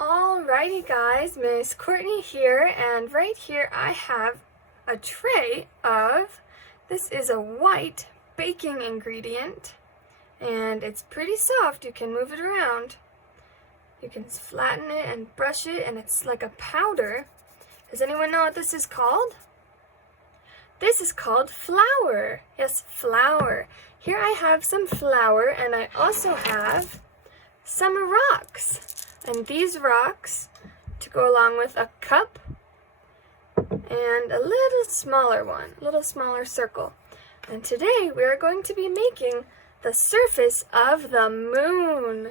Alrighty guys, Ms. Courtney here, and right here I have a tray of, this is a white baking ingredient, and it's pretty soft. You can move it around. You can flatten it and brush it, and it's like a powder. Does anyone know what this is called? This is called flour. Yes, flour. Here I have some flour, and I also have some rocks. And these rocks to go along with a cup and a little smaller one, a little smaller circle. And today we are going to be making the surface of the moon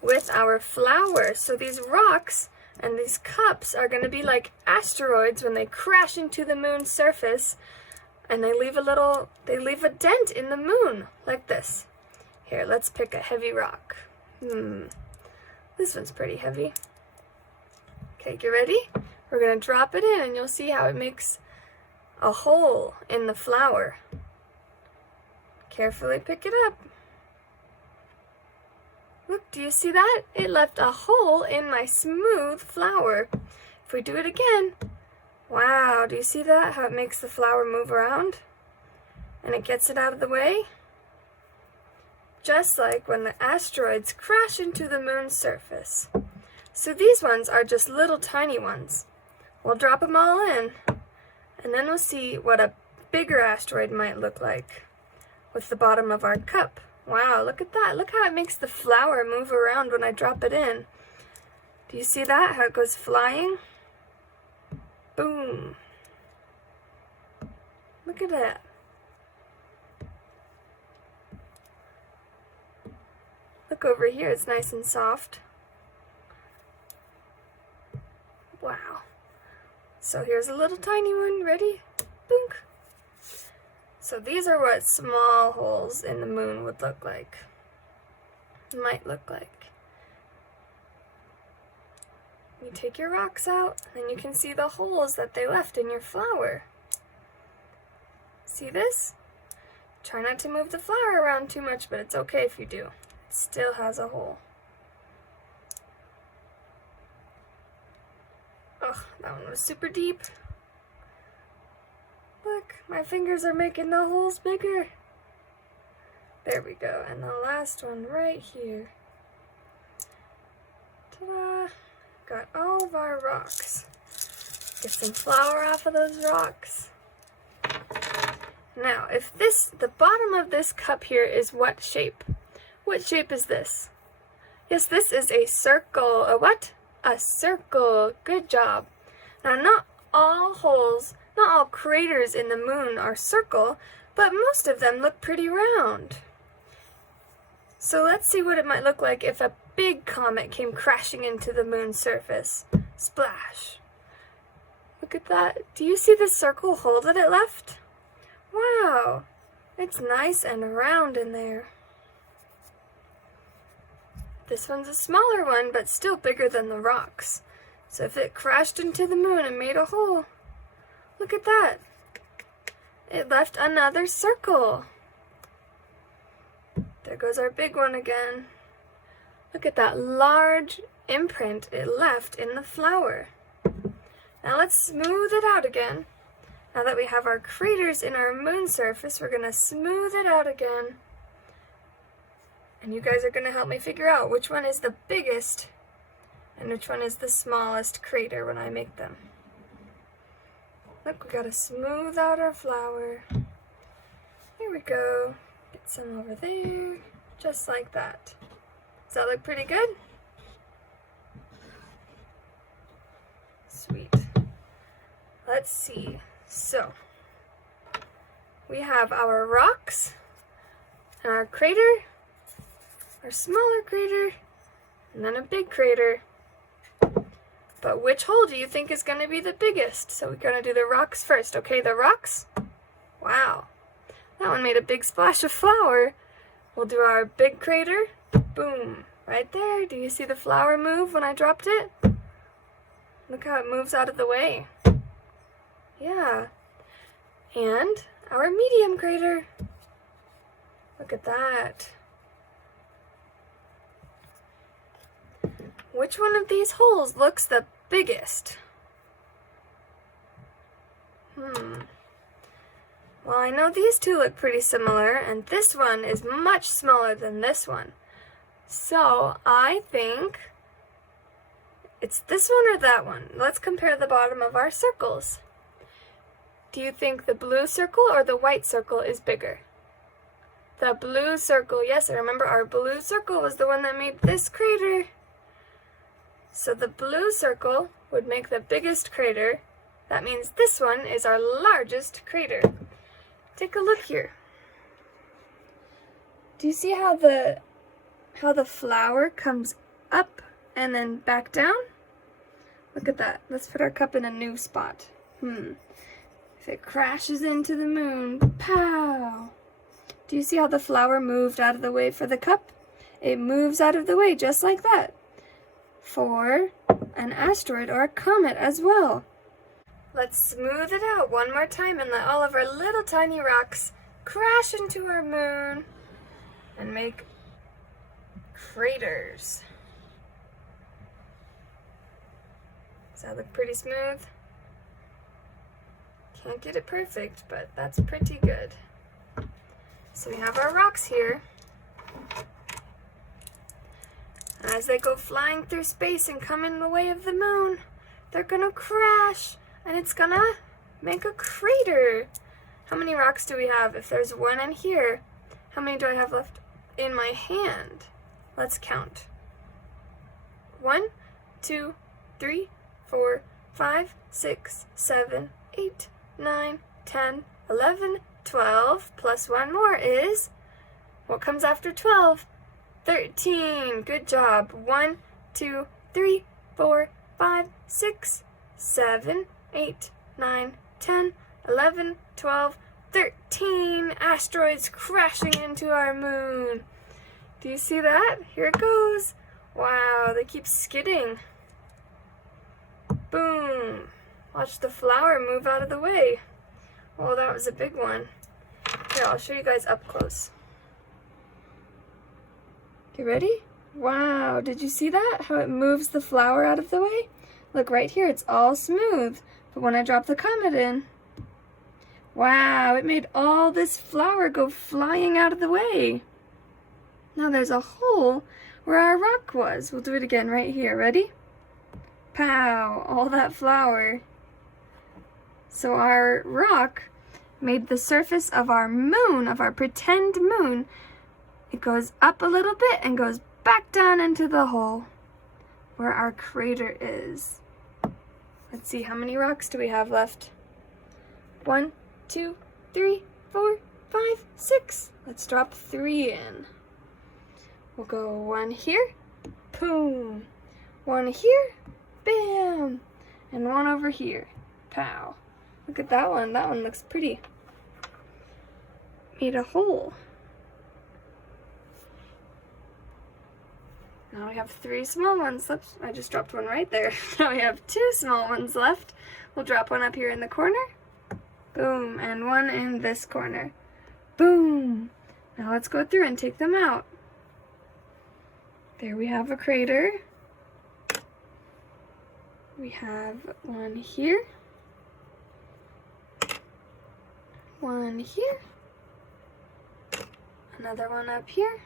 with our flour. So these rocks and these cups are going to be like asteroids when they crash into the moon's surface, and they leave a dent in the moon like this. Here, let's pick a heavy rock. This one's pretty heavy. Okay, get ready? We're going to drop it in and you'll see how it makes a hole in the flour. Carefully pick it up. Look, do you see that? It left a hole in my smooth flour. If we do it again, wow, do you see that? How it makes the flour move around? And it gets it out of the way? Just like when the asteroids crash into the moon's surface. So these ones are just little tiny ones. We'll drop them all in, and then we'll see what a bigger asteroid might look like with the bottom of our cup. Wow, look at that. Look how it makes the flour move around when I drop it in. Do you see that? How it goes flying? Boom. Look at that. Look over here, it's nice and soft. Wow. So here's a little tiny one, ready? Boonk. So these are what small holes in the moon would look like. Might look like. You take your rocks out, and you can see the holes that they left in your flour. See this? Try not to move the flour around too much, but it's okay if you do. Still has a hole. Oh, that one was super deep. Look, my fingers are making the holes bigger. There we go. And the last one right here. Ta-da! Got all of our rocks. Get some flour off of those rocks. Now, if the bottom of this cup here is what shape? What shape is this? Yes, this is a circle. A what? A circle. Good job. Now, not all holes, not all craters in the moon are circle, but most of them look pretty round. So let's see what it might look like if a big comet came crashing into the moon's surface. Splash. Look at that. Do you see the circle hole that it left? Wow. It's nice and round in there. This one's a smaller one, but still bigger than the rocks. So if it crashed into the moon and made a hole, look at that. It left another circle. There goes our big one again. Look at that large imprint it left in the flour. Now let's smooth it out again. Now that we have our craters in our moon surface, we're going to smooth it out again. And you guys are going to help me figure out which one is the biggest and which one is the smallest crater when I make them. Look, we got to smooth out our flour. Here we go. Get some over there, just like that. Does that look pretty good? Sweet. Let's see. So, we have our rocks and our crater, our smaller crater, and then a big crater. But which hole do you think is going to be the biggest? So we're going to do the rocks first, okay? The rocks? Wow. That one made a big splash of flour. We'll do our big crater. Boom. Right there. Do you see the flour move when I dropped it? Look how it moves out of the way. Yeah. And our medium crater. Look at that. Which one of these holes looks the biggest? Well, I know these two look pretty similar, and this one is much smaller than this one. So, I think it's this one or that one. Let's compare the bottom of our circles. Do you think the blue circle or the white circle is bigger? The blue circle. Yes, I remember our blue circle was the one that made this crater. So the blue circle would make the biggest crater. That means this one is our largest crater. Take a look here. Do you see how the flower comes up and then back down? Look at that. Let's put our cup in a new spot. If it crashes into the moon, pow! Do you see how the flower moved out of the way for the cup? It moves out of the way just like that. For an asteroid or a comet as well. Let's smooth it out one more time and let all of our little tiny rocks crash into our moon and make craters. Does that look pretty smooth? Can't get it perfect, but that's pretty good. So we have our rocks here. As they go flying through space and come in the way of the moon, they're gonna crash and it's gonna make a crater. How many rocks do we have? If there's one in here, how many do I have left in my hand? Let's count. 1, 2, 3, 4, 5, 6, 7, 8, 9, 10, 11, 12, plus one more is, what comes after 12? 13. Good job. 1, 2, 3, 4, 5, 6, 7, 8, 9, 10, 11, 12, 13 asteroids crashing into our moon. Do you see that? Here it goes. Wow, they keep skidding. Boom. Watch the flower move out of the way. Oh, that was a big one. Here, I'll show you guys up close. You ready? Wow, did you see that? How it moves the flower out of the way? Look right here, it's all smooth. But when I drop the comet in, wow, it made all this flower go flying out of the way. Now there's a hole where our rock was. We'll do it again right here. Ready? Pow, all that flower. So our rock made the surface of our moon, of our pretend moon, it goes up a little bit and goes back down into the hole where our crater is. Let's see, how many rocks do we have left? 1, 2, 3, 4, 5, 6. Let's drop 3 in. We'll go 1 here, boom. 1 here, bam. And 1 over here, pow. Look at that one looks pretty. Made a hole. Now we have 3 small ones left. I just dropped 1 right there. Now we have 2 small ones left. We'll drop 1 up here in the corner. Boom. And 1 in this corner. Boom. Now let's go through and take them out. There we have a crater. We have 1 here. 1 here. Another 1 up here.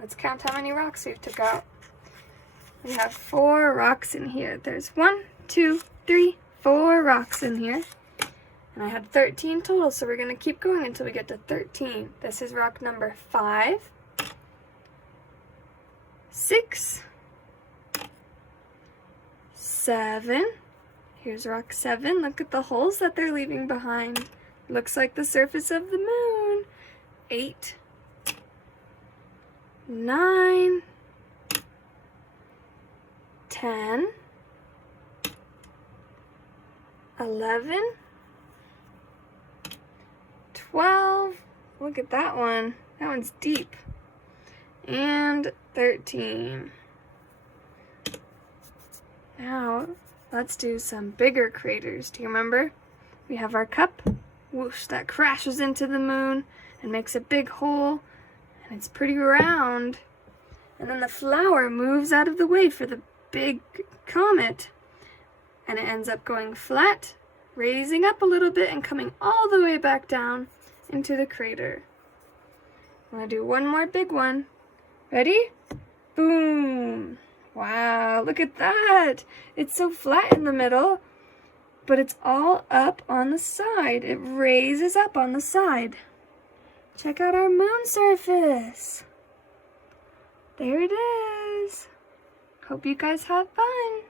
Let's count how many rocks we took out. We have 4 rocks in here. There's 1, 2, 3, 4 rocks in here. And I had 13 total, so we're going to keep going until we get to 13. This is rock number 5, 6, 7. Here's rock 7. Look at the holes that they're leaving behind. Looks like the surface of the moon. 8, 9, 10, 11, 12. Look at that one. That one's deep. And 13. Now, let's do some bigger craters. Do you remember? We have our cup, whoosh, that crashes into the moon and makes a big hole. And it's pretty round. And then the flower moves out of the way for the big comet. And it ends up going flat, raising up a little bit and coming all the way back down into the crater. I'm going to do one more big one. Ready? Boom! Wow, look at that! It's so flat in the middle, but it's all up on the side. It raises up on the side. Check out our moon surface. There it is. Hope you guys have fun.